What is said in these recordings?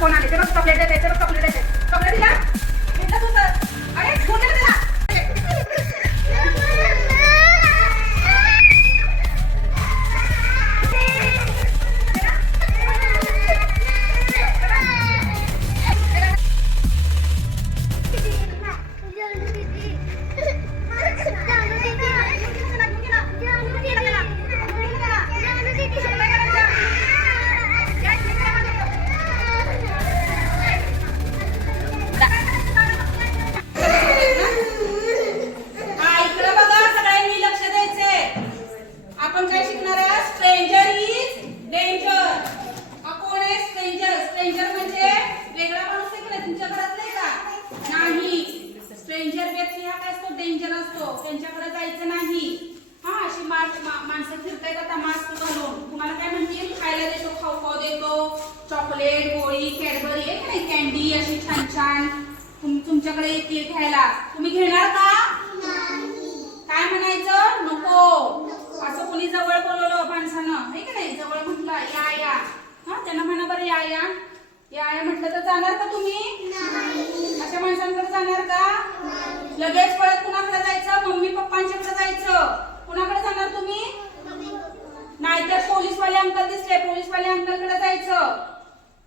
कोण आले ते बघ चॉकलेट देते चॉकलेट देते चॉकलेट दिला घेतलं तू तर अरे फोन दिला तिला डेंजर असतो त्यांच्याकडे जायचं नाही हा अशी माणसं फिरतायत आता मास्क घालून तुम्हाला काय म्हणतील खायला देतो खाऊ खाऊ देतो चॉकलेट गोळी कॅडबरी आहे नाही कॅन्डी अशी छान छान तुमच्याकडे येते घ्यायला तुम्ही घेणार का काय म्हणायचं नको असं कोणी जवळ बोलवलं माणसानं आहे की नाही जवळ म्हटलं या या हा त्यांना म्हणा बरं या या या या म्हटलं तर जाणार का तुम्ही अशा माणसांकडे जाणार का लगेच पळत कुणाकडे जायचं मम्मी पप्पांच्याकडे जायचं कुणाकडे जाणार तुम्ही नाहीतर पोलीसवाले अंकल दिसले पोलीसवाले अंकलकडे जायचं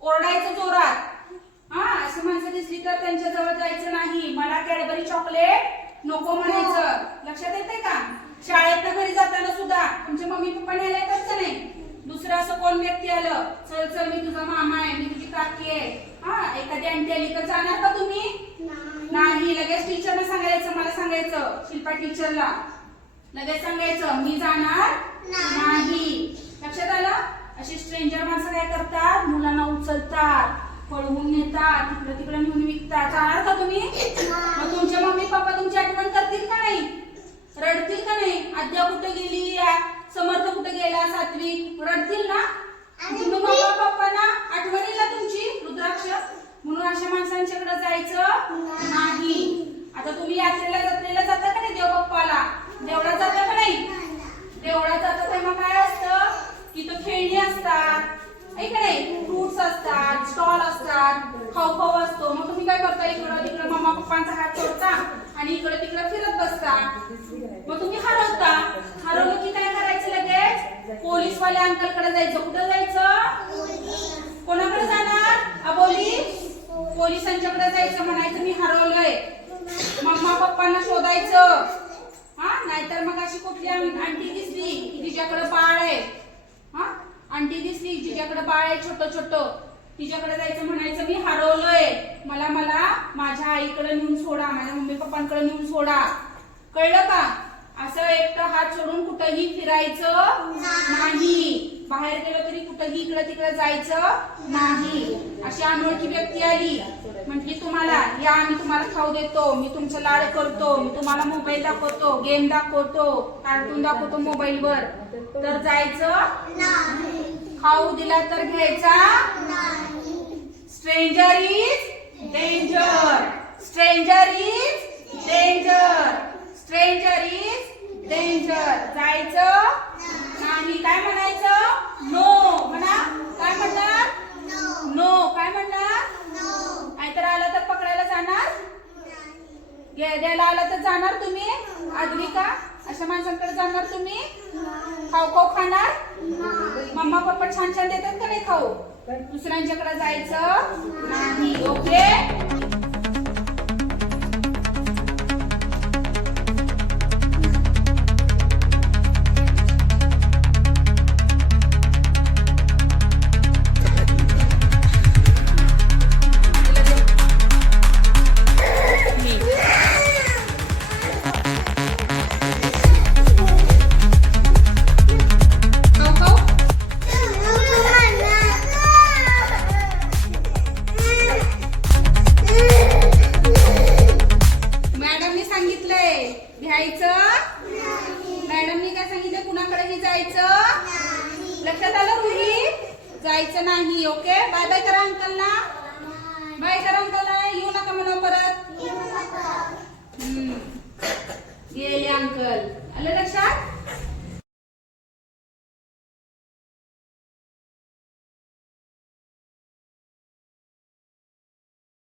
ओरडायचं जोरात हा अशी माणसं दिसली तर त्यांच्या जवळ जायचं नाही मला कॅडबरी चॉकलेट नको म्हणायचं लक्षात येते का शाळेत घरी जाताना सुद्धा तुमचे मम्मी पप्पा न्यायला येतात का नाही दुसरं असं कोण व्यक्ती आलं चल चल मी तुझा मामा आहे मी तुझी काकी आहे हा एखादी आंटी आली तर जाणार का तुम्ही नाही लगेच टीचरला सांगायचं मला सांगायचं शिल्पा टीचरला लगेच सांगायचं मी जाणार नाही लक्षात आलं अशी स्ट्रेंजर माणसं काय करतात मुलांना उचलतात पळवून नेतात तिकडे तिकडे नेऊन विकतात जाणार का तुम्ही मग तुमचे मम्मी पप्पा तुमची आठवण करतील का नाही रडतील का नाही आद्या कुठे गेली समर्थ कुठे गेला सात्विक रडतील ना तुम्ही मम्मा पप्पांना आठवण ना तुमची रुद्राक्ष म्हणून अशा माणसांच्याकडे जायचं नाही आता तुम्ही यात्रेला जत्रेला जाता का नाही देव बाप्पाला देवळात जाता का नाही देवळात जाता तेव्हा काय असतं तिथं खेळणी असतात ऐक नाही फ्रुट्स असतात स्टॉल असतात खाऊ खाऊ असतो मग तुम्ही काय करता इकडं तिकडं मम्मा पप्पांचा हात सोडता आणि इकडे तिकडे फिरत बसता मग तुम्ही हरवलं की काय करायचं लगेच पोलीसवाल्या अंकलकडे जायचं कुठं जायचं कोणाकडे जाणार अबोली पोलिसांच्याकडे जायचं म्हणायचं मी हरवलंय मम्मा पप्पांना शोधायचं हा नाहीतर मग अशी कुठली आंटी दिसली तिच्याकडे बाळ आहे हा आंटी दिसली जिच्याकडे बाळ आहे छोटं छोटं तिच्याकडे जायचं म्हणायचं मी हरवलंय मला माझ्या आईकडे नेऊन सोडा माझ्या मम्मी पप्पांकडे नेऊन सोडा कळलं का असं एकटं हात सोडून कुठेही फिरायचं नाही बाहेर गेलो तरी कुठेही इकडे तिकडे जायचं नाही अशी अनोळखी व्यक्ती आली म्हटली तुम्हाला या मी तुम्हाला खाऊ देतो मी तुमचं लाड करतो मी तुम्हाला मोबाईल दाखवतो गेम दाखवतो कार्टून दाखवतो मोबाईलवर तर जायचं खाऊ दिला तर घ्यायचा stranger is danger stranger is danger stranger is danger जायचं नाही काय म्हणायचं नो म्हणा काय म्हणणार नो काय म्हणणार नाहीतर आलं तर पकडायला जाणार द्यायला आलं तर जाणार तुम्ही आद्विका अशा माणसांकडे जाणार तुम्ही खाऊ खाऊ खाणार मम्मा पप्पा छान छान देतात का नाही खाऊ दुसऱ्यांच्याकडे जायचं नाही ओके मॅडमनी काय सांगितलं कुणाकडेही जायचं लक्षात आलं रुही जायचं नाही ओके बाय बाय करा अंकलला बाय करा अंकलला येऊ नका म्हणा परत गेले अंकल आलं लक्षात